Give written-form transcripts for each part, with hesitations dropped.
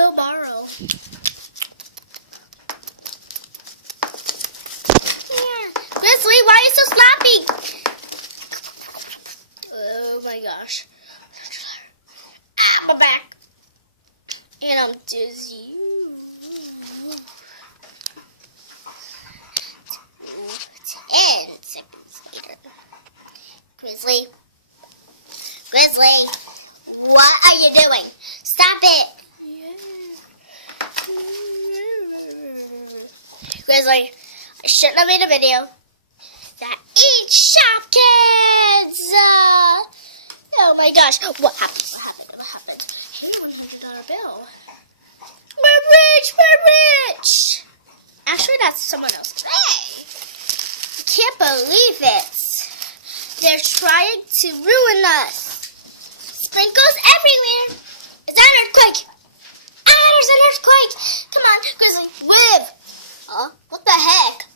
will borrow. Yeah. Grizzly, why are you so sloppy? Oh my gosh. Ah, my back. And I'm dizzy. 10 seconds later. Grizzly. Grizzly, what are you doing? Stop it. Grizzly, I shouldn't have made a video that eats Shopkins. Oh my gosh. What happened? What happened? Here's a $100 bill. We're rich. We're rich. Actually, that's someone else. Hey. I can't believe it. They're trying to ruin us. Sprinkles everywhere. Is that an earthquake? Ah, there's an earthquake. Come on, Grizzly, live. Huh? What the heck?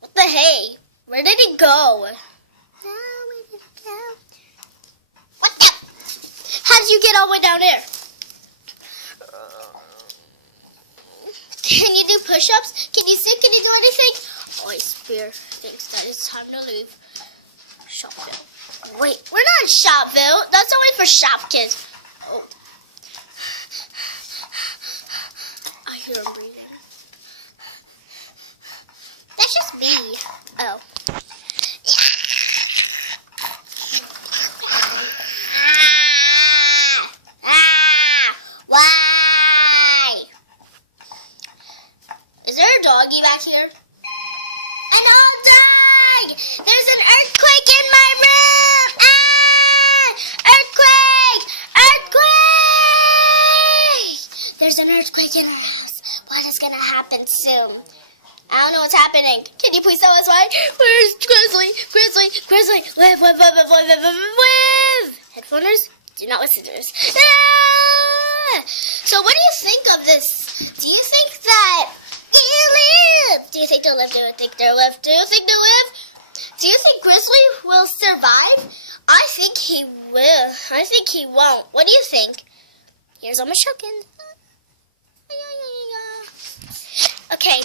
What the hey? Where did he go? Where did he go? What the? How did you get all the way down there? Can you do push-ups? Can you sit? Can you do anything? Oh, I swear. Thinks that it's time to leave Shopville. Wait, we're not in Shopville. That's only for Shopkins. Oh. I hear him breathing. That's just me. Oh. Why? Is there a doggy back here? An old dog! There's an earthquake in my room! Earthquake! Earthquake! There's an earthquake in our house. What is gonna happen soon? I don't know what's happening. Can you please tell us why? Where's Grizzly? Grizzly! Grizzly! Live! Live! Live! Live! Live! Live! Live! Headphoners? Do not listen to this. Ah! So what do you think of this? Do you think that live? Do you think they'll live? Do you think they'll live? Do you think they'll live? Do you think Grizzly will survive? I think he will. I think he won't. What do you think? Here's all my Shopkins. Okay.